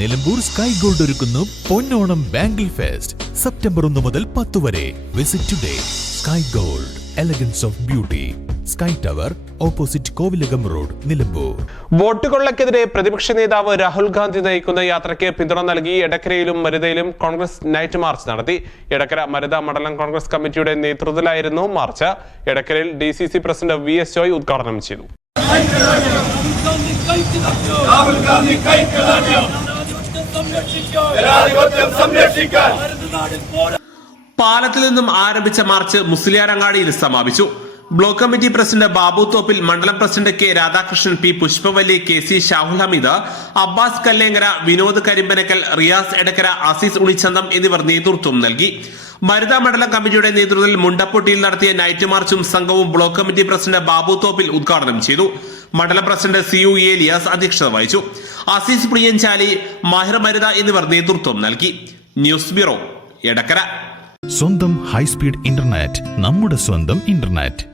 Nilambur sky gold ഒരുക്കുന്നു പൊന്നോണം bangle fest September ഒന്ന് മുതൽ പത്ത് വരെ. Visit today sky gold elegance of beauty sky tower opposite Kovilakam road Nilambur vote കൊള്ളക്കെതിരെ പ്രതിപക്ഷ നേതാവ് രാഹുൽ ഗാന്ധി നയിക്കുന്ന യാത്രയ്ക്ക് പിന്തുണ നൽകി എടക്കരയിലും മരുതയിലും കോൺഗ്രസ് നൈറ്റ് മാർച്ച് നടത്തി. എടക്കര മരുത മണ്ഡലം കോൺഗ്രസ് കമ്മിറ്റിയുടെ നേതൃത്വത്തിലായിരുന്നു March. എടക്കരയിൽ D C C president V S Joy ഉദ്ഘാടനം ചെയ്തു. രാഹുൽ ഗാന്ധി കൈക്കലാഞ്ഞു ജനാധിപത്യം സംരക്ഷിക്കാൻ. പാലത്തിൽ നിന്നും ആരംഭിച്ച മാർച്ച് മുസ്ലിയാരങ്ങാടിയിൽ സമാപിച്ചു. Block committee president Babu Thoppil മണ്ഡലം president K Radhakrishnan P Pushpavalli K C Shahul Hameed Abbas Kallenkara Vinod Karimpanakkal Riyas Edakkara Azeez Ulichantham എന്നിവർ നേതൃത്വം നൽകി. മരുത മണ്ഡലം കമ്മിറ്റിയുടെ നേതൃത്വത്തിൽ മുണ്ടപ്പൊട്ടിയിൽ നടത്തിയ നൈറ്റ് മാർച്ചും സംഘവും block committee president Babu Thoppil ഉദ്ഘാടനം ചെയ്തു. മണ്ഡലം പ്രസിഡന്റ് സി യു ഏലിയാസ് അധ്യക്ഷത വഹിച്ചു. അസീസ് പ്രിയൻചാലി മാഹിർ മരുത എന്നിവർ നേതൃത്വം നൽകി. News bureau Edakkara. സ്വന്തം ഹൈസ്പീഡ് ഇന്റർനെറ്റ് നമ്മുടെ സ്വന്തം ഇന്റർനെറ്റ്.